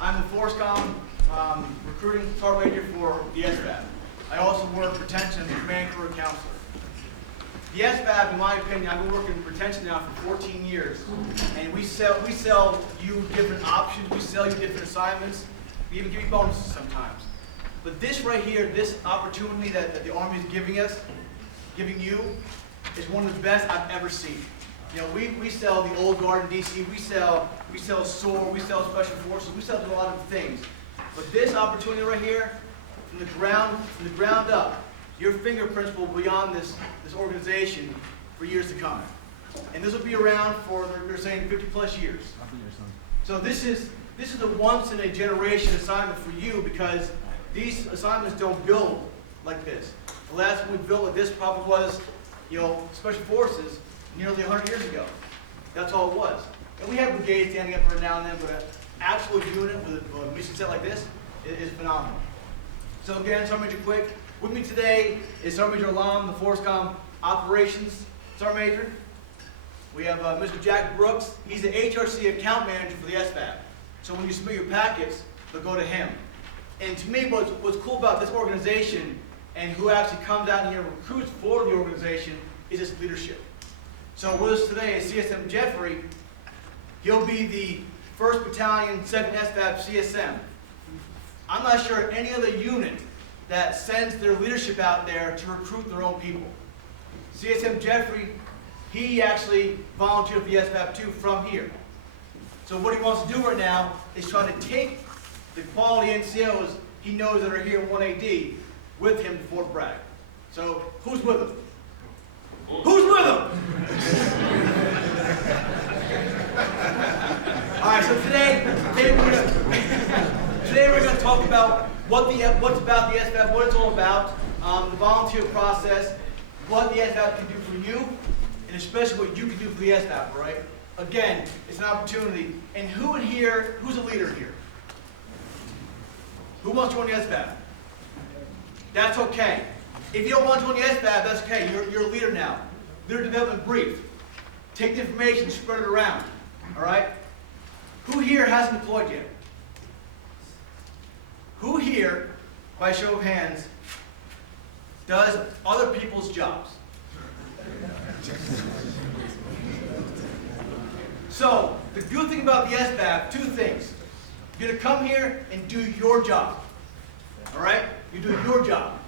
I'm the ForceCom recruiting sergeant major for the SFAB. I also work retention as a command career counselor. The SFAB, in my opinion, I've been working in retention now for 14 years, and we sell you different options, we sell you different assignments, we even give you bonuses sometimes. But this right here, this opportunity that the Army is giving us, giving you, is one of the best I've ever seen. You know, we sell the old guard in DC, we sell SOAR, we sell Special Forces, we sell a lot of things. But this opportunity right here, from the ground up, your fingerprints will be on this organization for years to come. And this will be around for, they're saying, 50+ years. So this is a once in a generation assignment for you, because these assignments don't build like this. The last one we built like this probably was, you know, Special Forces nearly 100 years ago. That's all it was. And we have brigades standing up every now and then, but an actual unit with a mission set like this is phenomenal. So again, Sergeant Major Quick, with me today is Sergeant Major Alam, the ForceCom Operations Sergeant Major. We have Mr. Jack Brooks. He's the HRC account manager for the SFAB. So when you submit your packets, they'll go to him. And to me, what's cool about this organization and who actually comes out here and recruits for the organization is its leadership. So with us today is CSM Jeffrey. He'll be the 1st Battalion, 2nd SFAB CSM. I'm not sure any other unit that sends their leadership out there to recruit their own people. CSM Jeffrey, he actually volunteered for the SFAB too from here. So what he wants to do right now is try to take the quality NCOs he knows that are here in 1AD with him to Fort Bragg. So who's with him? Who's with him? All right, so today we're going to talk about what's about the SFAB, what it's all about, the volunteer process, what the SFAB can do for you, and especially what you can do for the SFAB, right? Again, it's an opportunity. And who's a leader here? Who wants to join the SFAB? That's okay. If you don't want to join the SFAB, that's okay. You're a leader now. Leader development brief. Take the information, spread it around. All right? Who here hasn't deployed yet? Who here, by show of hands, does other people's jobs? So, the good thing about the SFAB, 2 things. You're going to come here and do your job. All right? You do your job.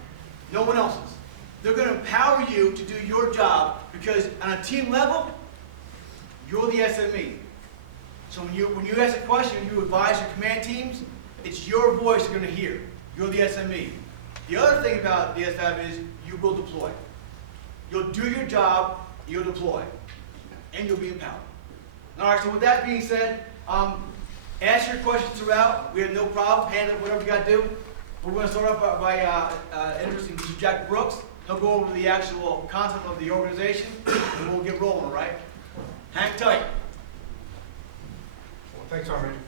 No one else's. They're going to empower you to do your job because on a team level, you're the SME. So when you ask a question, you advise your command teams, it's your voice you're going to hear. You're the SME. The other thing about the SFAB is you will deploy. You'll do your job, you'll deploy, and you'll be empowered. All right, so with that being said, ask your questions throughout. We have no problem. Hand up whatever you got to do. We're going to start off by introducing Mr. Jack Brooks. He'll go over the actual concept of the organization, and we'll get rolling, all right? Hang tight. Well, thanks, Sergeant.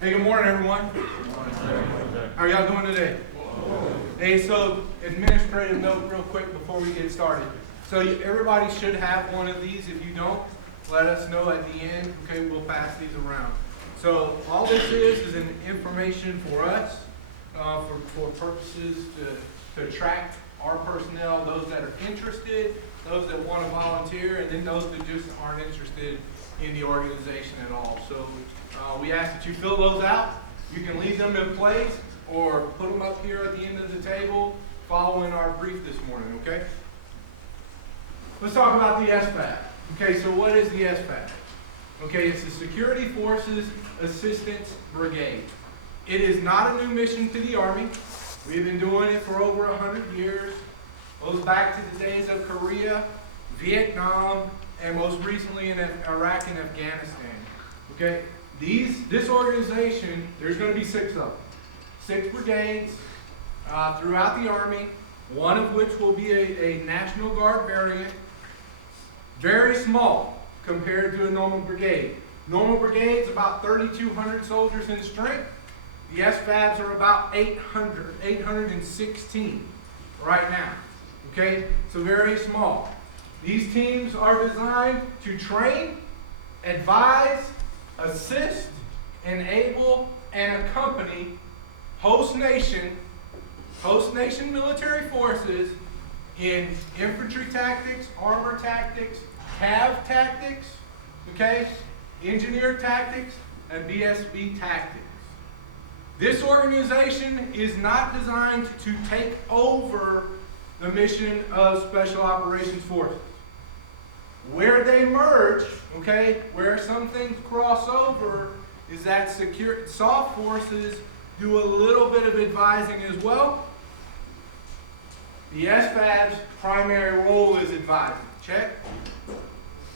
Hey, good morning, everyone. How are y'all doing today? Hey, so administrative note real quick before we get started. So everybody should have one of these. If you don't, let us know at the end. Okay, we'll pass these around. So all this is an information for us, for purposes to track our personnel, those that are interested, those that want to volunteer, and then those that just aren't interested in the organization at all. So we ask that you fill those out. You can leave them in place or put them up here at the end of the table following our brief this morning, okay? Let's talk about the SFAB. Okay, so what is the SFAB? Okay, it's the Security Forces Assistance Brigade. It is not a new mission to the Army. We've been doing it for over 100 years. It goes back to the days of Korea, Vietnam, and most recently in Iraq and Afghanistan. Okay, this organization, there's going to be 6 of them. 6 brigades throughout the Army, one of which will be a National Guard variant. Very small compared to a normal brigade. Normal brigade's about 3,200 soldiers in strength. The SFABs are about 816 right now. Okay, so very small. These teams are designed to train, advise, assist, enable, and accompany host nation military forces in infantry tactics, armor tactics, cav tactics, okay, engineer tactics, and BSB tactics. This organization is not designed to take over the mission of Special Operations Forces. Where they merge, okay, where some things cross over, is that soft forces do a little bit of advising as well. The SFAB's primary role is advising. Check.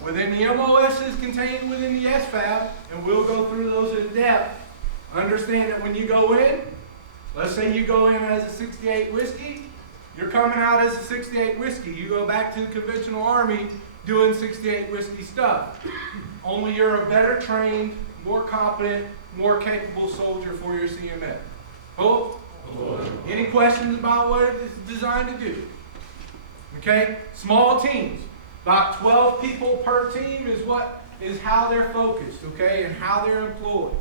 Within the MOSs contained within the SFAB, and we'll go through those in depth, understand that when you go in, let's say you go in as a 68 whiskey, you're coming out as a 68 whiskey. You go back to the conventional army doing 68 whiskey stuff. Only you're a better trained, more competent, more capable soldier for your CMS. Cool? Any questions about what it is designed to do? Okay? Small teams. About 12 people per team is how they're focused, okay, and how they're employed.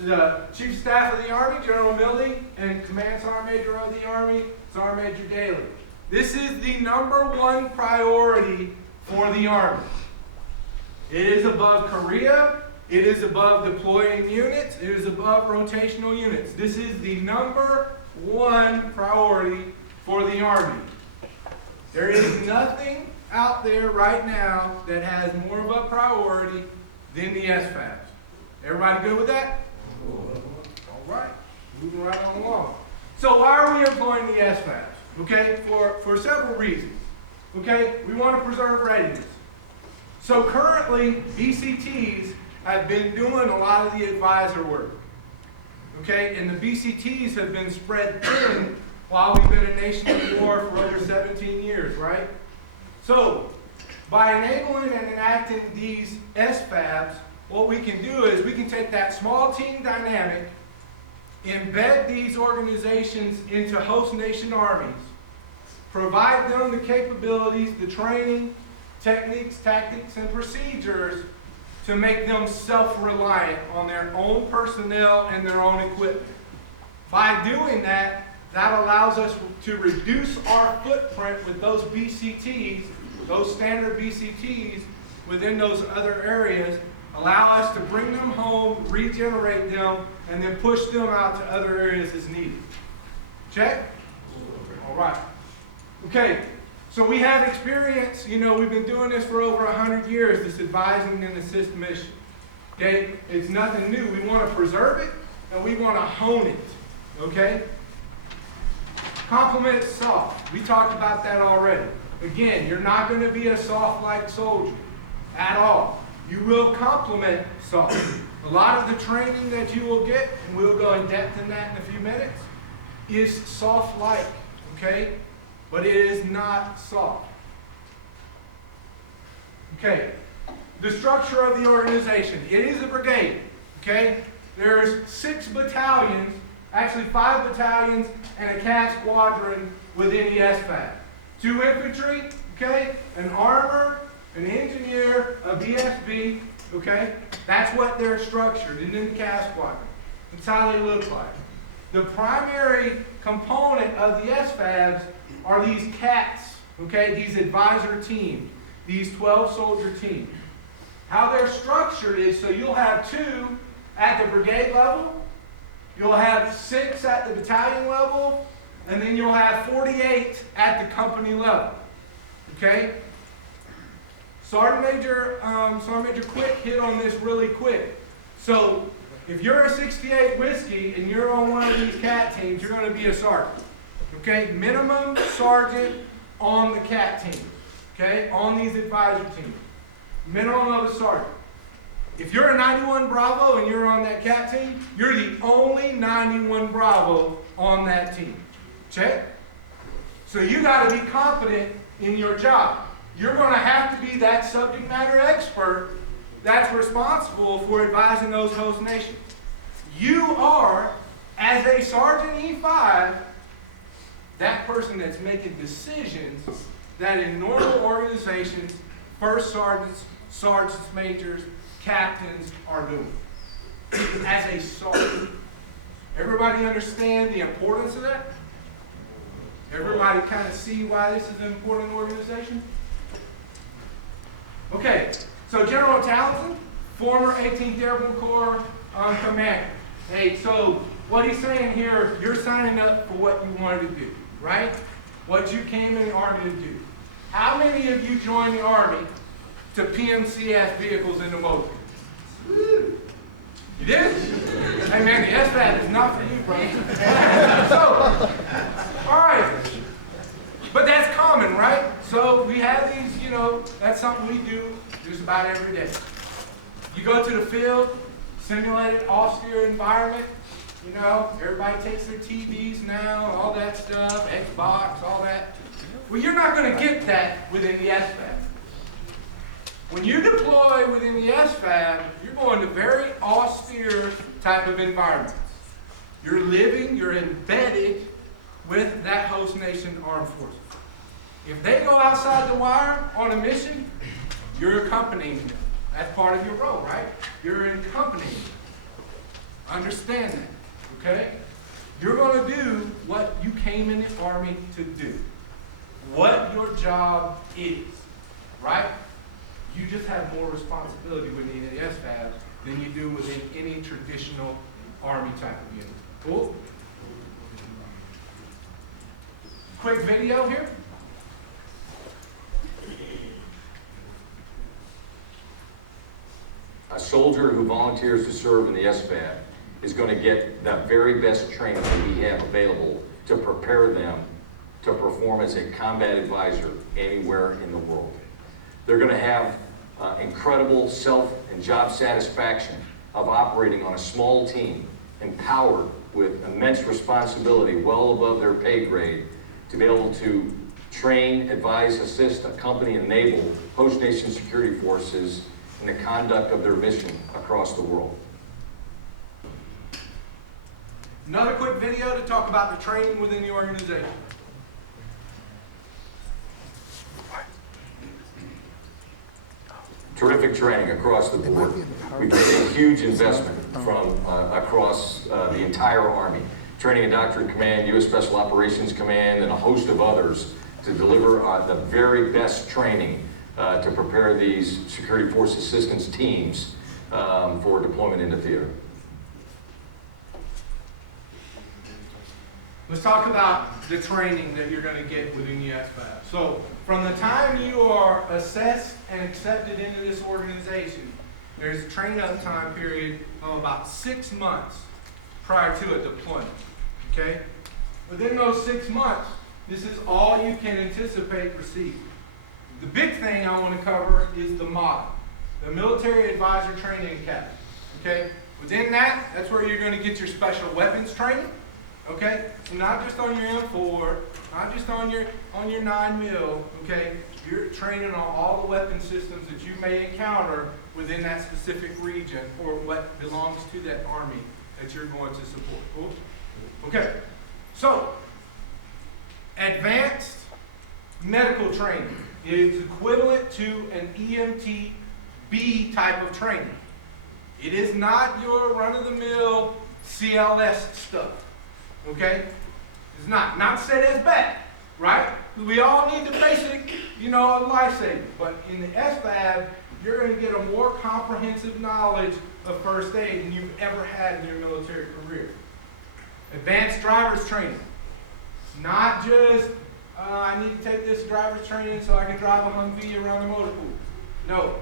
The Chief of Staff of the Army, General Milley, and Command Sergeant Major of the Army, Sergeant Major Daly. This is the #1 priority for the Army. It is above Korea. It is above deploying units. It is above rotational units. This is the #1 priority for the Army. There is nothing out there right now that has more of a priority than the SFABs. Everybody good with that? All right, moving right on along. So why are we employing the SFABs? Okay, for several reasons. Okay, we want to preserve readiness. So currently, BCTs have been doing a lot of the advisor work. Okay, and the BCTs have been spread thin while we've been a nation of war for over 17 years, right? So, by enabling and enacting these SFABs, what we can do is we can take that small team dynamic, embed these organizations into host nation armies, provide them the capabilities, the training, techniques, tactics, and procedures to make them self-reliant on their own personnel and their own equipment. By doing that, that allows us to reduce our footprint with those BCTs, those standard BCTs within those other areas, allow us to bring them home, regenerate them, and then push them out to other areas as needed. Check? All right. Okay, so we have experience, we've been doing this for over 100 years, this advising and assist mission. Okay, it's nothing new. We want to preserve it, and we want to hone it. Okay? Complement soft. We talked about that already. Again, you're not going to be a soft-like soldier at all. You will complement soft. A lot of the training that you will get, and we'll go in depth in that in a few minutes, is soft-like, okay? But it is not soft. Okay, the structure of the organization. It is a brigade, okay? There's 6 battalions, actually 5 battalions, and a CAV squadron within the SFAB. 2 infantry, okay? An armor, an engineer, a BSB, okay? That's what they're structured, and then the CAV squadron. That's how they look like. The primary component of the SFABs are these CATs, okay? These advisor teams, these 12-soldier teams. How they're structured is, so you'll have 2 at the brigade level, you'll have 6 at the battalion level, and then you'll have 48 at the company level, okay? Sergeant Major Quick hit on this really quick. So if you're a 68 whiskey and you're on one of these CAT teams, you're going to be a sergeant, okay? Minimum sergeant on the CAT team, okay? On these advisor teams. Minimum of a sergeant. If you're a 91 Bravo and you're on that CAT team, you're the only 91 Bravo on that team. Check? So you got to be competent in your job. You're going to have to be that subject matter expert that's responsible for advising those host nations. You are, as a Sergeant E5, that person that's making decisions that in normal organizations, first sergeants, sergeants majors, captains are doing. as a sergeant. Everybody understand the importance of that? Everybody kind of see why this is an important organization? Okay, so General Townsend, former 18th Airborne Corps commander. Hey, so what he's saying here, you're signing up for what you wanted to do, right? What you came in the Army to do. How many of you joined the Army to PMCS vehicles in the motor? You did? Hey man, the SFAB is not for you, bro. So, all right. But that's common, right? So we have these, you know, that's something we do just about every day. You go to the field, simulated austere environment, you know, everybody takes their TVs now, all that stuff, Xbox, all that. Well, you're not going to get that within the SFAB. When you deploy within the SFAB, you're going to very austere type of environments. You're living, you're embedded with that host nation armed forces. If they go outside the wire on a mission, you're accompanying them. That's part of your role, right? You're accompanying them. Understand that, okay? You're going to do what you came in the Army to do. What your job is, right? You just have more responsibility within the SFAB than you do within any traditional Army type of unit. Cool? Quick video here. A soldier who volunteers to serve in the SFAB is going to get the very best training that we have available to prepare them to perform as a combat advisor anywhere in the world. They're going to have incredible self and job satisfaction of operating on a small team, empowered with immense responsibility well above their pay grade to be able to train, advise, assist, accompany, and enable host nation security forces in the conduct of their mission across the world. Another quick video to talk about the training within the organization. Terrific training across the board. We've made a huge investment from across the entire Army. Training and Doctrine Command, U.S. Special Operations Command, and a host of others to deliver the very best training to prepare these Security Force Assistance teams for deployment into theater. Let's talk about the training that you're going to get within the SFAB. So, from the time you are assessed and accepted into this organization, there's a training-up time period of about 6 months prior to a deployment, okay? Within those 6 months, this is all you can anticipate receiving. The big thing I want to cover is the model, the Military Advisor Training Academy, okay? Within that, that's where you're going to get your special weapons training. Okay, so not just on your M4, not just on your 9mm, okay? You're training on all the weapon systems that you may encounter within that specific region or what belongs to that Army that you're going to support. Cool? Okay, so advanced medical training is equivalent to an EMT-B type of training. It is not your run-of-the-mill CLS stuff. Okay? It's not to say that's bad, right? We all need the basic, life saving. But in the SFAB, you're going to get a more comprehensive knowledge of first aid than you've ever had in your military career. Advanced driver's training. Not just, I need to take this driver's training so I can drive a Humvee around the motor pool. No.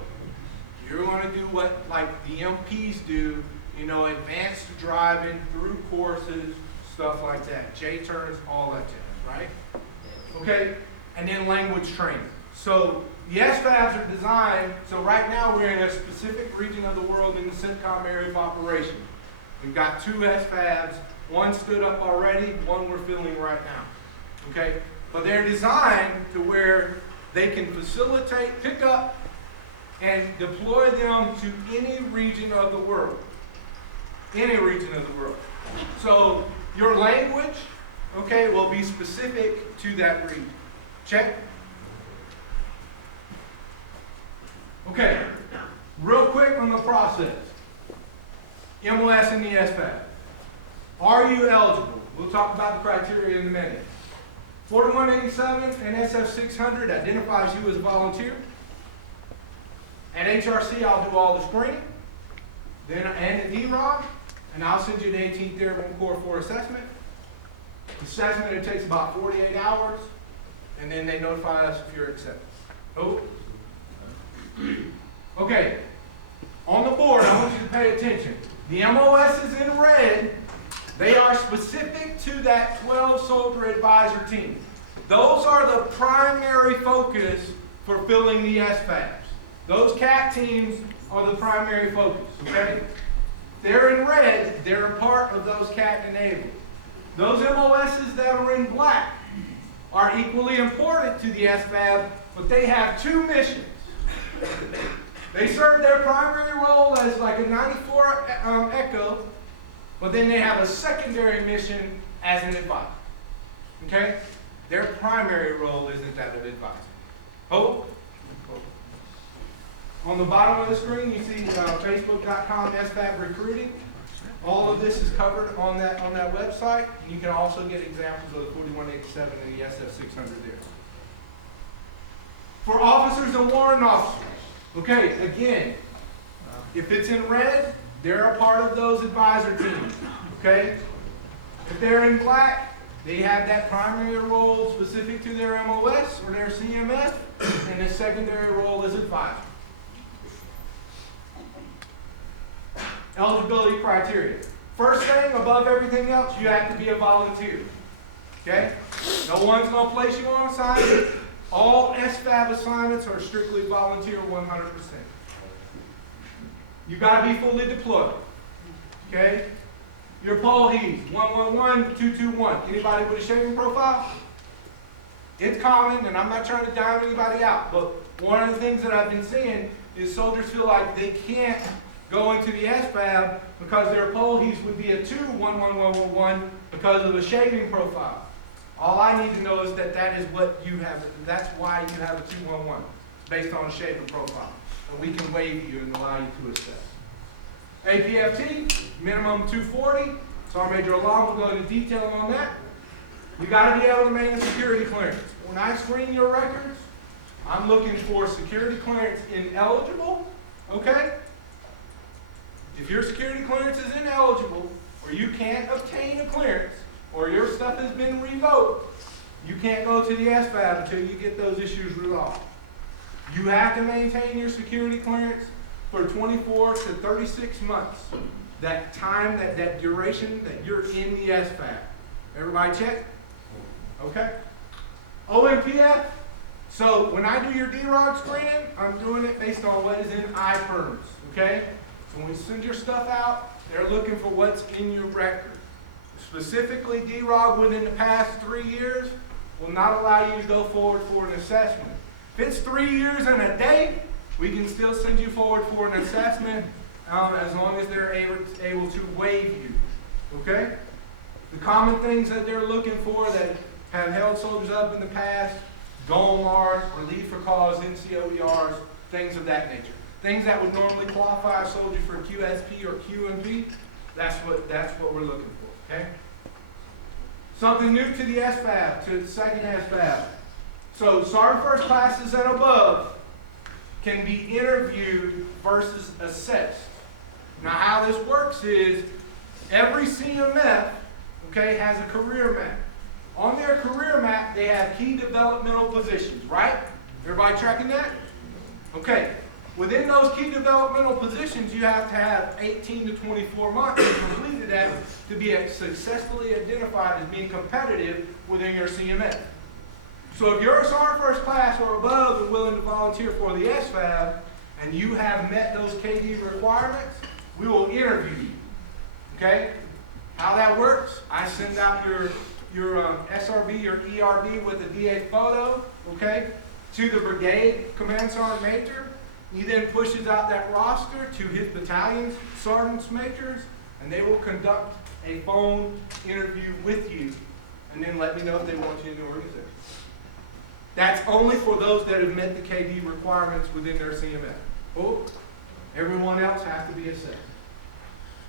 You're going to do what, like the MPs do, advanced driving through courses, stuff like that, J-turns, all that jazz, right? Okay, and then language training. So the SFABs are designed, so right now we're in a specific region of the world in the CENTCOM area of operation. We've got 2 SFABs, one stood up already, one we're filling right now, okay? But they're designed to where they can facilitate, pick up, and deploy them to any region of the world. Any region of the world. So your language, okay, will be specific to that region. Check? Okay, real quick on the process. MOS and the SFAB. Are you eligible? We'll talk about the criteria in a minute. 4187 and SF 600 identifies you as a volunteer. At HRC, I'll do all the screening, then and the DROG, and I'll send you the 18th Airborne Corps for assessment. Assessment, it takes about 48 hours, and then they notify us if you're accepted. Oh. Okay, on the board, I want you to pay attention. The MOS is in red. They are specific to that 12-soldier advisor team. Those are the primary focus for filling the SFABs. Those CAT teams are the primary focus, okay? They're in red, they're a part of those CAT enabled. Those MOSs that are in black are equally important to the SFAB, but they have two missions. They serve their primary role as like a 94 Echo, but then they have a secondary mission as an advisor. Okay? Their primary role isn't that of advisor. Hope? On the bottom of the screen, you see facebook.com SFAB Recruiting. All of this is covered on that website. And you can also get examples of the 4187 and the SF 600 there. For officers and warrant officers, okay, again, if it's in red, they're a part of those advisor teams, okay? If they're in black, they have that primary role specific to their MOS or their CMS, and the secondary role is advisor. Eligibility criteria. First thing, above everything else, you have to be a volunteer, okay? No one's going to place you on assignment. All SFAB assignments are strictly volunteer 100%. You got to be fully deployed, okay? Your POLHEs, 111-221. Anybody with a shaving profile? It's common, and I'm not trying to down anybody out, but one of the things that I've been seeing is soldiers feel like they can't go into the SFAB because their POLHEs would be a 2-11111 because of a shaving profile. All I need to know is that that is what you have. That's why you have a 211, based on a shaving profile. And we can waive you and allow you to assess. APFT, minimum 240. Sergeant Major Alam will go into detail on that. You got to be able to maintain security clearance. When I screen your records, I'm looking for security clearance ineligible, okay? If your security clearance is ineligible, or you can't obtain a clearance, or your stuff has been revoked, you can't go to the SFAB until you get those issues resolved. You have to maintain your security clearance for 24 to 36 months. That time, that duration that you're in the SFAB. Everybody check? Okay. OMPF. So when I do your DROG screening, I'm doing it based on what is in IPERMS. Okay? So when we send your stuff out, they're looking for what's in your record. Specifically, DROG within the past 3 years will not allow you to go forward for an assessment. If it's 3 years and a day, we can still send you forward for an assessment as long as they're able to waive you. Okay? The common things that they're looking for that have held soldiers up in the past, GOMRs, or leave for cause, NCOERs, things of that nature. Things that would normally qualify a soldier for QSP or QMP, that's what we're looking for. Okay? Something new to the SFAB, to the second SFAB. So Sergeant First Classes and above can be interviewed versus assessed. Now how this works is every CMF, okay, has a career map. On their career map, they have key developmental positions, right? Everybody tracking that? Okay. Within those key developmental positions, you have to have 18 to 24 months to complete that to be successfully identified as being competitive within your CMF. So if you're a Sergeant First Class or above and willing to volunteer for the SFAB, and you have met those KD requirements, we will interview you. Okay? How that works, I send out your SRB or ERB with a DA photo, okay, to the brigade command sergeant major. He then pushes out that roster to his battalion's sergeants majors, and they will conduct a phone interview with you, and then let me know if they want you in the organization. That's only for those that have met the KD requirements within their CMF. Oh, everyone else has to be assessed.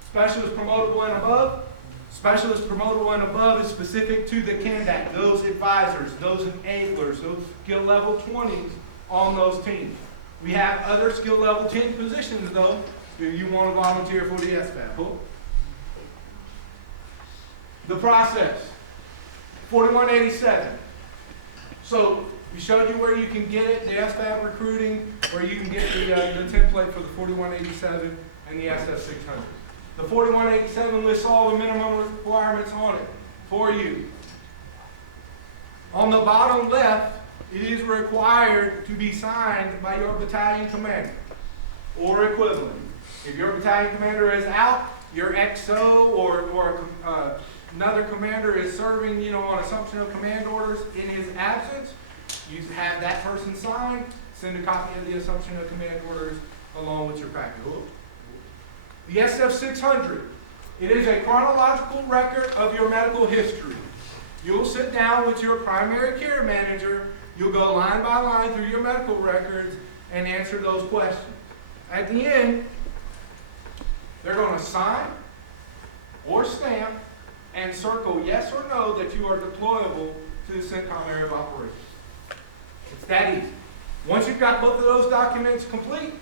Specialist promotable and above. Specialist promotable and above is specific to the CANDAC, those advisors, those enablers, those skill level 20s on those teams. We have other skill level 10 positions though, if you want to volunteer for the SFAB. Cool. The process, 4187. So we showed you where you can get it, the SFAB recruiting, where you can get the template for the 4187 and the SF600. The 4187 lists all the minimum requirements on it for you. On the bottom left, it is required to be signed by your battalion commander or equivalent. If your battalion commander is out, your XO or another commander is serving, on assumption of command orders in his absence, you have that person sign, send a copy of the assumption of command orders along with your packet. The SF600, it is a chronological record of your medical history. You'll sit down with your primary care manager, you'll go line by line through your medical records and answer those questions. At the end, they're going to sign or stamp and circle yes or no that you are deployable to the CENTCOM area of operations. It's that easy. Once you've got both of those documents complete,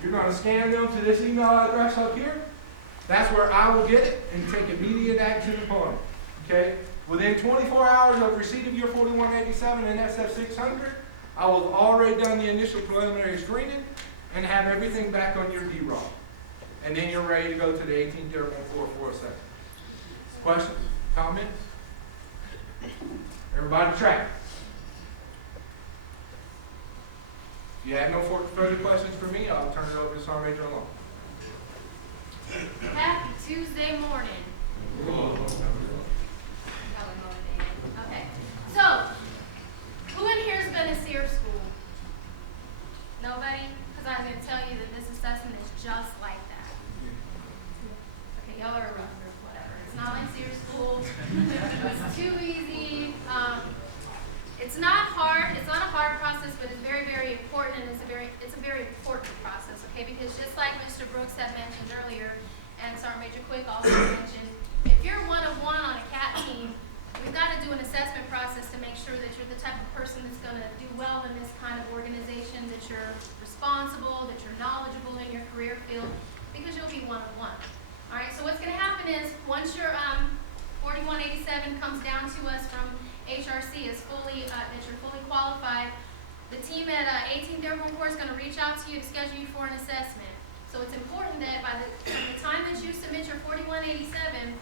you're going to scan them to this email address up here. That's where I will get it and take immediate action upon it. Okay? Within 24 hours of receipt of your 4187 and SF600, I will have already done the initial preliminary screening and have everything back on your DROG. And then you're ready to go to the 18th Airborne Corps for assessment. Questions? Comments? Everybody track. If you have no further questions for me, I'll turn it over to Sergeant Major Long. Happy Tuesday morning. Okay. So, who in here has been to SEER school? Nobody? Because I'm going to tell you that this assessment is just like that. Okay, y'all are rough or whatever. It's not like SEER school. It's too easy. It's not hard. It's not a hard process, but it's very, very important, and it's a very important process. Okay, because just like Mr. Brooks had mentioned earlier, and Sergeant Major Quick also mentioned, if you're one-of-one on a CAT team, we've got to do an assessment process to make sure that you're the type of person that's going to do well in this kind of organization, that you're responsible, that you're knowledgeable in your career field, because you'll be one-of-one. All right. So what's going to happen is once your 4187 comes down to us from HRC is fully that you're fully qualified, the team at 18th Airborne Corps is going to reach out to you to schedule you for an assessment. So it's important that by the time that you submit your 4187,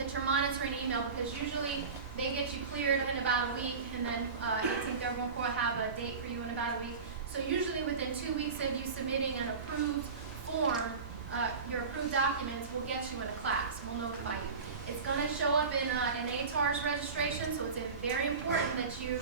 that you're monitoring email, because usually they get you cleared in about a week, and then 18th Airborne Corps have a date for you in about a week. So usually within 2 weeks of you submitting an approved form, your approved documents will get you in a class. We'll notify you. It's going to show up in ATAR's registration, so it's very important that you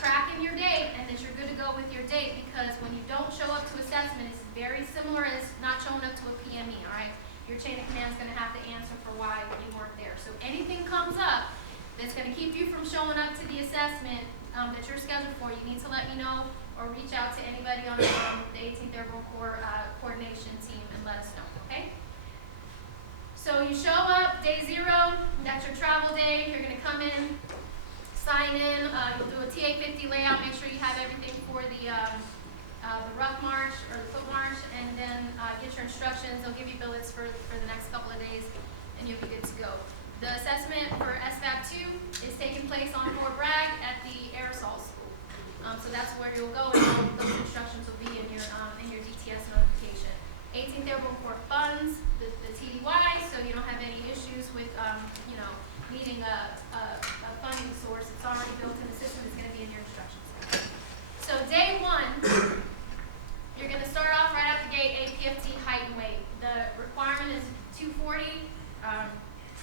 track in your date and that you're good to go with your date, because when you don't show up to assessment, it's very similar as not showing up to a PME, all right? Your chain of command is going to have to answer for why you weren't there. So anything comes up that's going to keep you from showing up to the assessment that you're scheduled for, you need to let me know or reach out to anybody on the 18th Airborne Corps coordination team and let us know, okay? So you show up, day 0, that's your travel day. You're going to come in, sign in, you'll do a TA-50 layout, make sure you have everything for the ruck march or the foot march, and then get your instructions. They'll give you billets for the next couple of days, and you'll be good to go. The assessment for SFAB 2 is taking place on Fort Bragg at the Aerosol School. So that's where you'll go, and all those instructions will be in your DTS notification. 18th Airborne Corps funds the TDY, so you don't have any issues with, needing a funding source. It's already built in the system. It's going to be in your instructions. So day 1, you're going to start off right out the gate, APFT height and weight. The requirement is 240,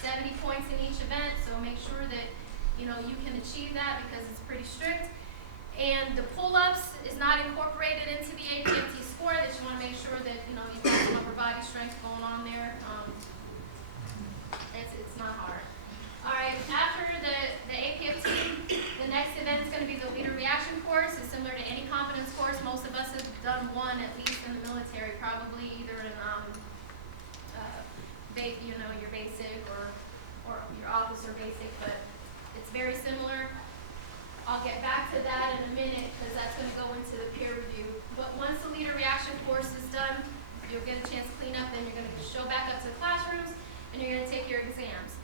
70 points in each event, so make sure that, you can achieve that because it's pretty strict. And the pull-ups is not incorporated into the APFT score, that you want to make sure that, you've got some upper body strength going on there. It's not hard. All right, after the APFT, the next event is going to be the leader reaction course. It's similar to any competence course. Most of us have done one at least in the military, probably either in you know, your basic or your officer basic, but it's very similar. I'll get back to that in a minute because that's going to go into the peer review. But once the leader reaction course is done, you'll get a chance to clean up, then you're going to show back up to the classrooms and you're going to take your exams.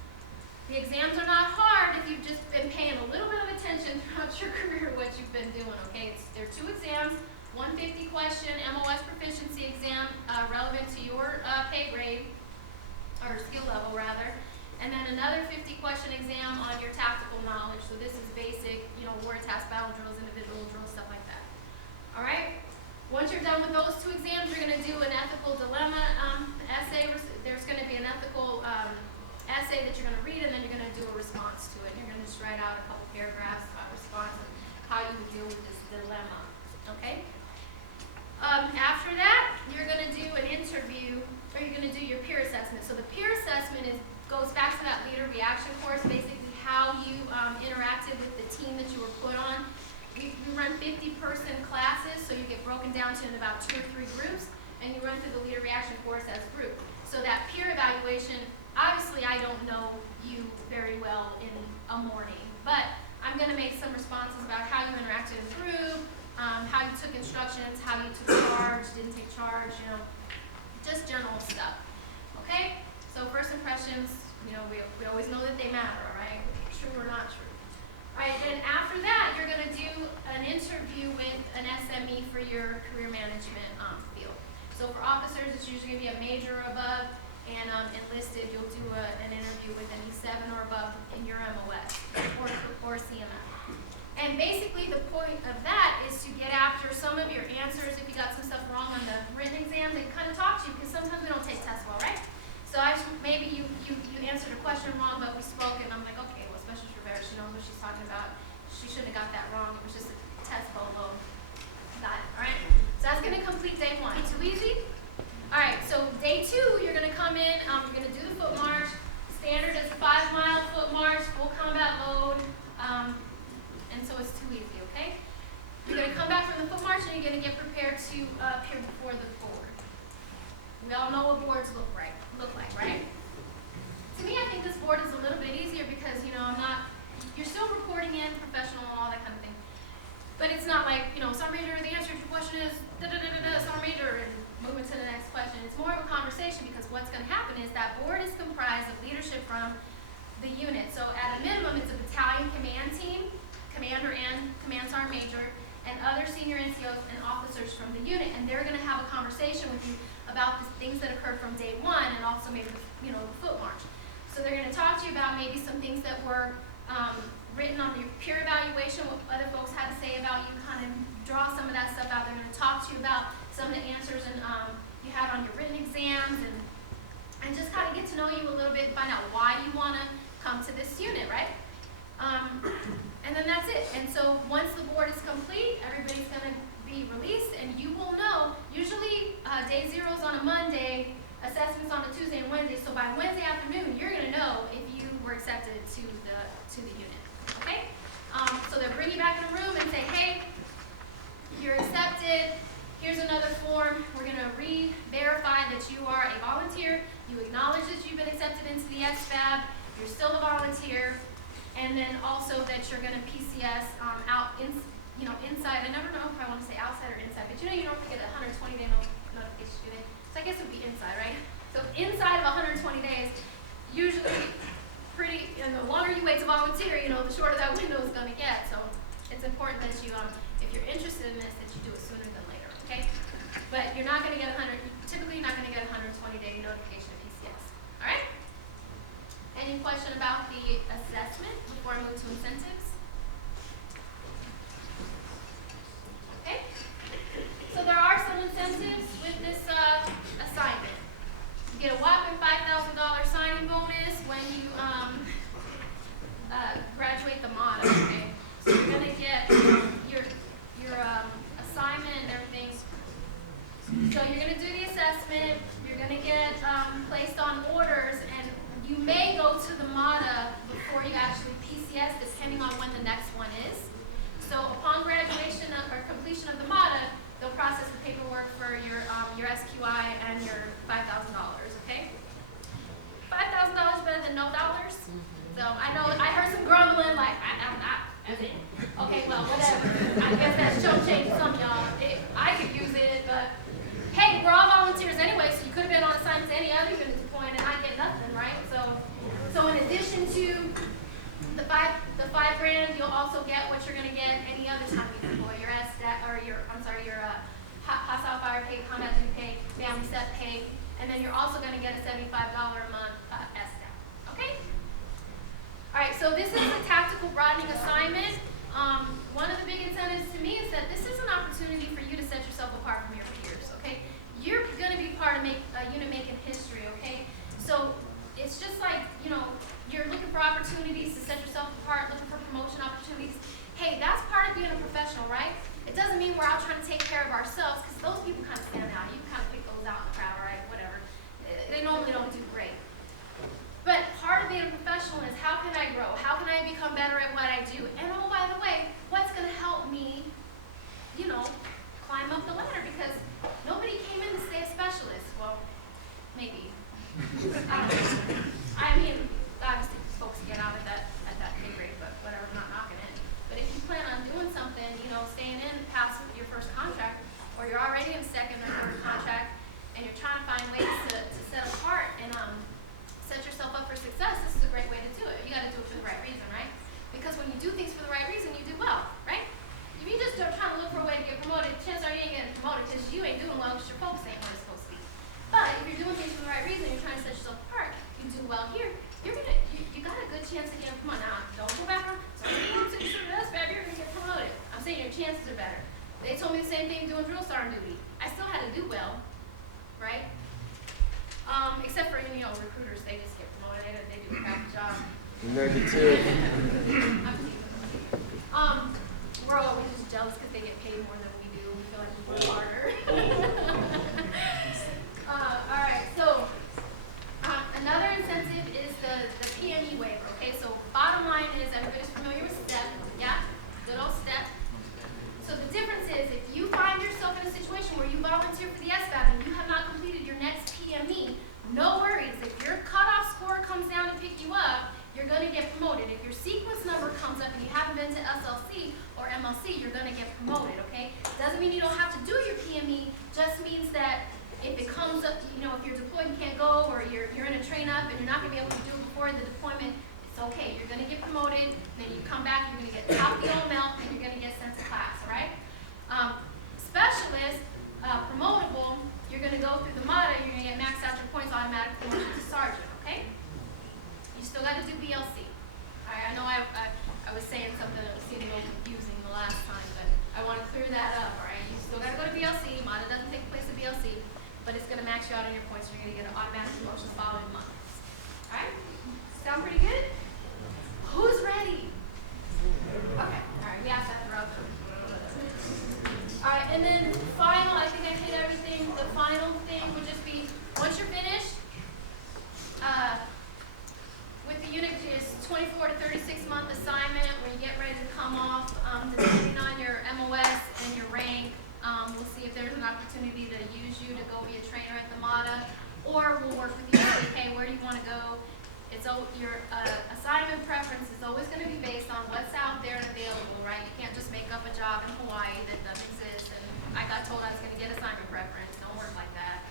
The exams are not hard if you've just been paying a little bit of attention throughout your career what you've been doing, okay? There are 2 exams, 150 question MOS proficiency exam relevant to your pay grade, or skill level rather, and then another 50 question exam on your tactical knowledge. So this is basic, you know, war task, battle drills, individual drills, stuff like that. All right? Once you're done with those 2 exams, you're going to do an ethical dilemma essay. There's going to be an ethical essay that you're going to read, and then you're going to do a response to it. And you're going to just write out a couple paragraphs about response and how you would deal with this dilemma. Okay? After that, you're going to do an interview, or you're going to do your peer assessment. So the peer assessment goes back to that leader reaction course, basically how you interacted with the team that you were put on. We run 50-person classes, so you get broken down to in about 2 or 3 groups, and you run through the leader reaction course as a group. So that peer evaluation, obviously I don't know you very well in a morning, but I'm going to make some responses about how you interacted in group, how you took instructions, how you took charge, didn't take charge, you know, just general stuff. Okay? So first impressions, you know, we always know that they matter, all right? True or not true. All right, then after that, you're going to do an interview with an SME for your career management field. So for officers, it's usually going to be a major or above, and enlisted, you'll do an interview with an E7 or above in your MOS or CMF. And basically the point of that is to get after some of your answers. If you got some stuff wrong on the written exam, they kind of talk to you, because sometimes we don't take tests well, right? So maybe you answered a question wrong, but we spoke, and I'm like, okay, well, Special Beret, she knows what she's talking about. She shouldn't have got that wrong. It was just a test bolo. Got it, all right? So that's going to complete day 1. Too easy? All right, so day 2, you're going to come in, you're going to do the foot march. Standard is a 5-mile foot march, full combat load, and so it's too easy, okay? You're going to come back from the foot march, and you're going to get prepared to appear before the board. We all know what boards look like, right? To me, I think this board is a little bit easier because, you know, you're still reporting in, professional and all that kind of thing. But it's not like, you know, Sergeant Major, the answer to your question is da-da-da-da-da, Sergeant Major, and moving to the next question. It's more of a conversation, because what's going to happen is that board is comprised of leadership from the unit. So at a minimum, it's a battalion command team, commander and command sergeant major, and other senior NCOs and officers from the unit. And they're going to have a conversation with you about the things that occurred from day 1, and also maybe, you know, the foot march. So they're going to talk to you about maybe some things that were written on your peer evaluation, what other folks had to say about you, kind of draw some of that stuff out. They're going to talk to you about some of the answers and you had on your written exams, and just kind of get to know you a little bit, find out why you want to come to this unit, right? And then that's it. And so once the board is complete, everybody's going to be released, and you will know. Usually day 0 is on a Monday, assessments on a Tuesday and Wednesday. So by Wednesday afternoon, you're going to know if you were accepted to the unit. Okay? So they'll bring you back in the room and say, hey, you're accepted. Here's another form. We're going to re-verify that you are a volunteer. You acknowledge that you've been accepted into the SFAB. You're still a volunteer. And then also that you're going to PCS inside. I never know if I want to say outside or inside, but you don't get a 120-day notification, do they? So I guess it would be inside, right? So inside of 120 days, usually and the longer you wait to volunteer, you know, the shorter that window is going to get. So it's important that you, if you're interested in this, that you do it sooner than later, okay? But you're not going to get typically you're not going to get a 120-day notification of PCS, all right? Any question about the assessment before I move to incentives? Okay. So there are some incentives with this assignment. You get a whopping $5,000 signing bonus when you graduate the motto. Okay. So you're gonna get your assignment and everything. So you're gonna do the assessment. You're gonna get placed on orders, and you may go to the MATA before you actually PCS, depending on when the next one is. So upon graduation or completion of the MATA, they'll process the paperwork for your SQI and your $5,000, okay? $5,000 better than no dollars? So I know, I heard some grumbling, like, I'm not, as in, okay, well, whatever. I guess that's chump change to some of y'all. I could use it, but hey, we're all volunteers anyway, so you could have been on assignment to any other unit point and I get nothing, right? So in addition to the $5 grand, you'll also get what you're gonna get any other time you deploy, your SSTAT, or your hostile fire pay, combat duty pay, family set pay, and then you're also gonna get a $75 a month SSTAT, okay? All right, so this is a tactical broadening assignment. One of the big incentives to me is that this is an opportunity for you to set yourself apart from your peers, okay? You're gonna be part of unit making history, okay? So it's just like, you know, you're looking for opportunities to set yourself apart, looking for promotion opportunities. Hey, that's part of being a professional, right? It doesn't mean we're out trying to take care of ourselves, because those people kind of stand out. You can kind of pick those out in the crowd, right? Whatever. They normally don't do great. But part of being a professional is, how can I grow? How can I become better at what I do? And oh, by the way, what's going to help me, you know, climb up the ladder? Because nobody came in to stay a specialist. Well, maybe. I mean, obviously folks get out at that pay grade, but whatever, I'm not knocking it. But if you plan on doing something, you know, staying in past your first contract, or you're already in second or third contract, and you're trying to find ways to set apart and set yourself up for success, this is a great way to do it. You got to do it for the right reason, right? Because when you do things for the right reason, you do well, right? If you just are trying to look for a way to get promoted, chances are you ain't getting promoted because you ain't doing well because your folks ain't where it's supposed to be. But if you're doing things for the right reason, you're trying to set yourself apart, you do well here, you got a good chance of getting promoted. Now, don't go back on, so you're gonna get promoted. I'm saying your chances are better. They told me the same thing doing drill sergeant duty. I still had to do well, right? Except for, you know, recruiters, they just get promoted, they do a crappy job. Negative. We're always just jealous because they get paid more than we do. We feel like we work harder. All right, so another incentive is the PME waiver, okay? So bottom line is, everybody's familiar with STEP, yeah? Good old STEP. So the difference is, if you find yourself in a situation where you volunteer for the SFAB and you have not completed your next PME, no worries. If your cutoff score comes down to pick you up, you're going to get promoted. If your sequence number comes up and you haven't been to SLC or MLC, you're going to get promoted, okay? Doesn't mean you don't have to do your PME, just means that if it comes up, you know, if you're deployed and can't go, or you're in a train up and you're not going to be able to do it before the deployment, it's okay. You're going to get promoted, then you come back, you're going to get top of the OML, and you're going to get sent to class, all right? Specialist, promotable, you're going to go through the MATA, you're going to get maxed out your points, automatic promotion to sergeant, okay? You still got to do BLC. All right, I know I was saying something that seemed a little confusing the last time, but I want to clear that up, all right? You still got to go to BLC. MATA doesn't take place at BLC, but it's going to max you out on your points. You're going to get an automatic promotion the following month. All right? Sound pretty good? Who's ready? Okay, all right, we asked that throughout the all right, and then final, I think I hit everything. The final thing would just be, once you're finished, with the unit, it's 24 to 36 month assignment where you get ready to come off, depending on your MOS and your rank. We'll see if there's an opportunity to use you to go be a trainer at the MATA, or we'll work with you to say, hey, where do you want to go? Your assignment preference is always going to be based on what's out there and available, right? You can't just make up a job in Hawaii that doesn't exist, and I got told I was going to get assignment preference. Don't work like that.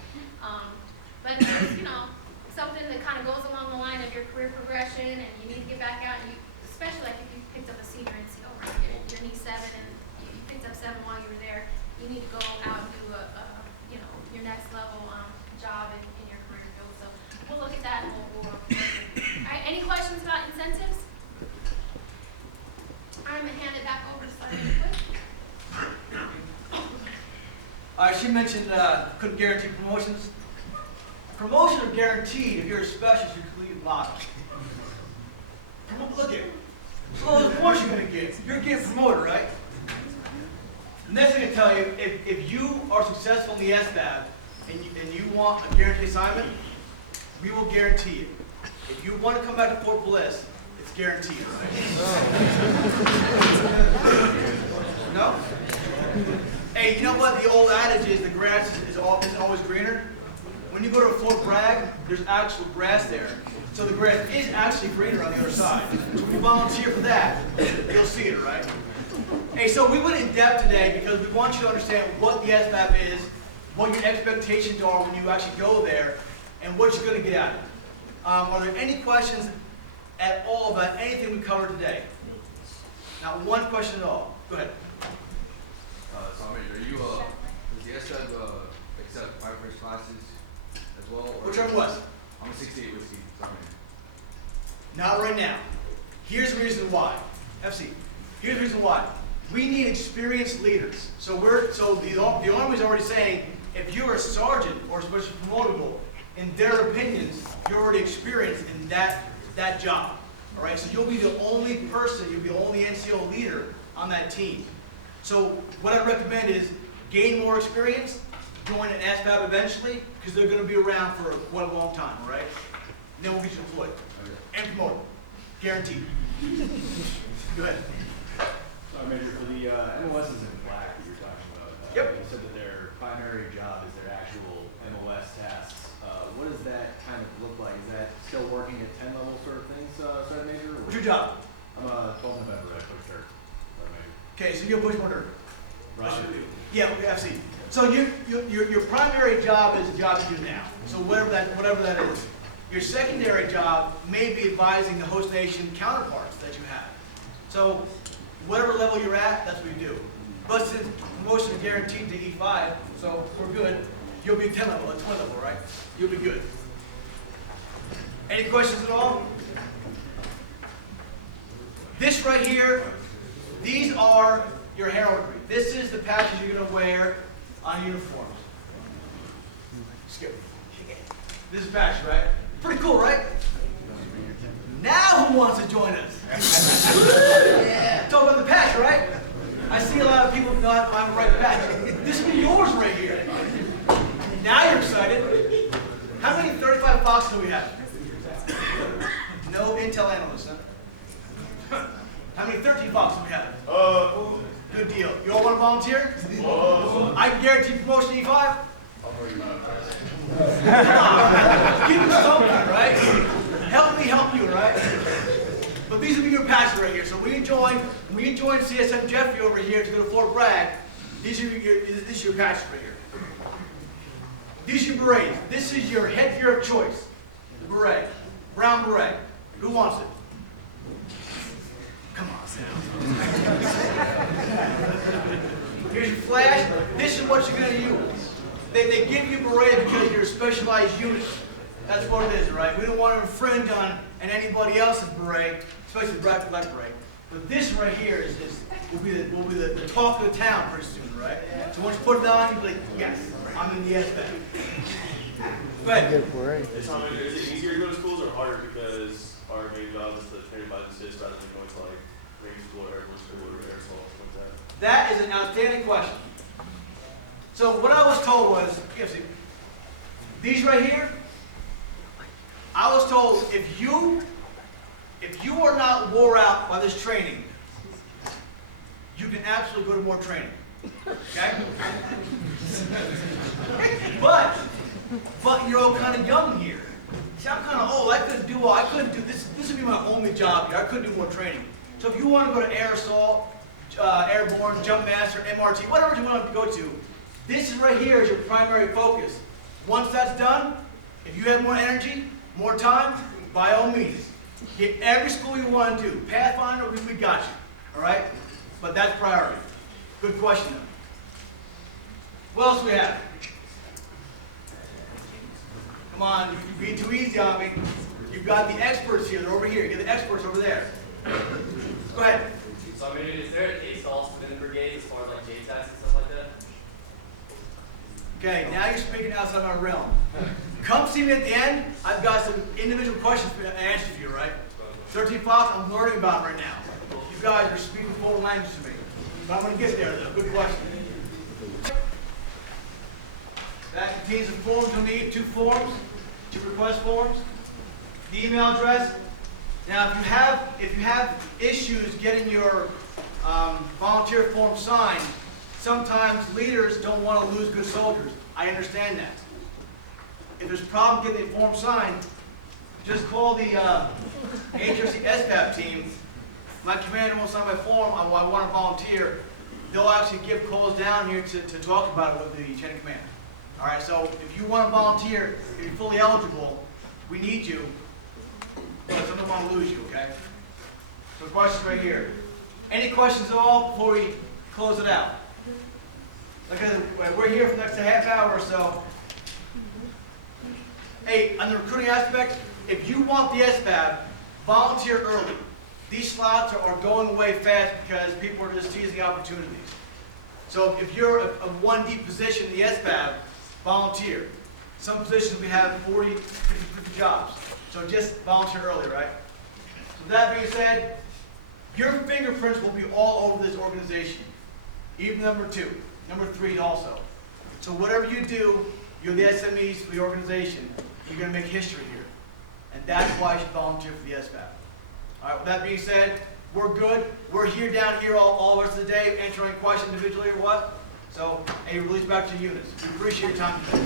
But there's, you know, something that kind of goes along the line of your career progression, and you need to get back out, and especially like if you picked up a senior NCO, right? You're knee 7, and you picked up 7 while you were there. You need to go out and do you know, your next level job in your career field. So we'll look at that, and we'll work with it. All right, any questions about incentives? I'm going to hand it back over to Sergeant Quick. She mentioned couldn't guarantee promotions. Promotion are guaranteed if you're a specialist, you complete MATA. Look at it. So of course you're going to get. You're getting promoted, right? The next thing I tell you, if you are successful in the SFAB and you want a guaranteed assignment, we will guarantee it. If you want to come back to Fort Bliss, it's guaranteed, right? No? Hey, you know what? The old adage is the grass isn't always greener. when you go to Fort Bragg, there's actual grass there. So the grass is actually greener on the other side. So when you volunteer for that, you'll see it, right? Hey, so we went in depth today because we want you to understand what the SFAB is, what your expectations are when you actually go there, and what you're going to get out of it. Are there any questions at all about anything we covered today? Not one question at all. Go ahead. Sergeant Major, does the SFAB accept firefighter classes as well? Or Whichever was. I'm a 68 whiskey, Sergeant Major. Not right now. Here's the reason why. FC. Here's the reason why. We need experienced leaders. So the Army's already saying if you're a sergeant or especially promotable, in their opinions, you're already experienced in that job. All right. So you'll be the only person. You'll be the only NCO leader on that team. So what I recommend is gain more experience, join an SFAB eventually, because they're going to be around for quite a long time. All right. And then we'll get you deployed. And promoted. Guaranteed. Go ahead. Major, for the MOSs in black that you're talking about, Yep. you said that their primary job is their actual MOS tasks. What does that kind of look like? Is that still working at 10 level sort of things, Sergeant Major? Or What's your job? I'm a 12 November, I push dirt. Sergeant Major. Okay, so you'll push more dirt. Roger. Yeah, okay, I see. So your primary job is the job you do now. So whatever that is. Your secondary job may be advising the host nation counterparts that you have. So whatever level you're at, that's what you do. But since promotion is guaranteed to E5, so we're good. You'll be 10 level, 20 level, right? You'll be good. Any questions at all? This right here, these are your heraldry. This is the patches you're going to wear on uniforms. Skip. This is patch, right? Pretty cool, right? Now who wants to join us? Yeah. Talk about the patch, right? I see a lot of people not on the right patch. This will be yours right here. Now you're excited. How many 35 Fox do we have? No Intel analysts, huh? How many 13 Fox do we have? Good deal. You all want to volunteer? I can guarantee promotion to E5. Give me something, right? Help me help you, right? But these will be your patches right here. So when you join CSM Jeffrey over here to go to Fort Bragg, this is your patches right here. These are your berets. This is your headgear of choice. The beret. Brown beret. Who wants it? Come on, Sam. Here's your flash. This is what you're going to use. They give you beret because you're a specialized unit. That's what it is, right? We don't want to infringe on anybody else's beret, especially the black beret. But this right here will be the talk of the town pretty soon, right? So once you put it on, you'll be like, yes, I'm in the SFAB. Go ahead. Is it easier to go to schools or harder because our main job is to train by the assist rather than going to like range school or airborne school or air assault, something like that? That is an outstanding question. So what I was told was, these right here, I was told if you are not wore out by this training, you can absolutely go to more training. Okay? But you're all kind of young here. See, I'm kind of old. I couldn't do this. This would be my only job here. I couldn't do more training. So if you want to go to air assault, airborne, jump master, MRT, whatever you want to go to, this is right here is your primary focus. Once that's done, if you have more energy, more time, by all means, get every school you want to do. Pathfinder, we got you. All right? But that's priority. Good question, though. What else do we have? Come on, you're being too easy on me. You've got the experts here. They're over here. Get the experts over there. Go ahead. So, I mean, is there a case also within the brigade as far as like J-tax and stuff like that? Okay, now you're speaking outside my realm. Come see me at the end. I've got some individual questions to answer for you, right? 13 Fox, I'm learning about right now. You guys are speaking foreign language to me. But I'm going to get there, though. Good question. That contains the forms you'll need, 2 forms, 2 request forms, the email address. Now, if you have issues getting your volunteer form signed, sometimes leaders don't want to lose good soldiers. I understand that. if there's a problem getting the form signed, just call the HRC SFAB team. My commander won't sign my form, I want to volunteer. They'll actually give calls down here to talk about it with the chain of command. All right, so if you want to volunteer, if you're fully eligible, we need you, but I don't want to lose you, okay? So questions right here. Any questions at all before we close it out? Okay, we're here for the next half hour or so. Hey, on the recruiting aspect, if you want the SFAB, volunteer early. These slots are going away fast because people are just seizing opportunities. So if you're a 1D position in the SFAB, volunteer. Some positions we have 40, 50 jobs. So just volunteer early, right? So with that being said, your fingerprints will be all over this organization. Even number 2, number 3 also. So whatever you do, you're the SMEs for the organization. You're going to make history here. And that's why you should volunteer for the SFAB. All right, with that being said, we're good. We're here down here all the rest of the day, answering questions individually or what. So, hey, release back to units. We appreciate your time today.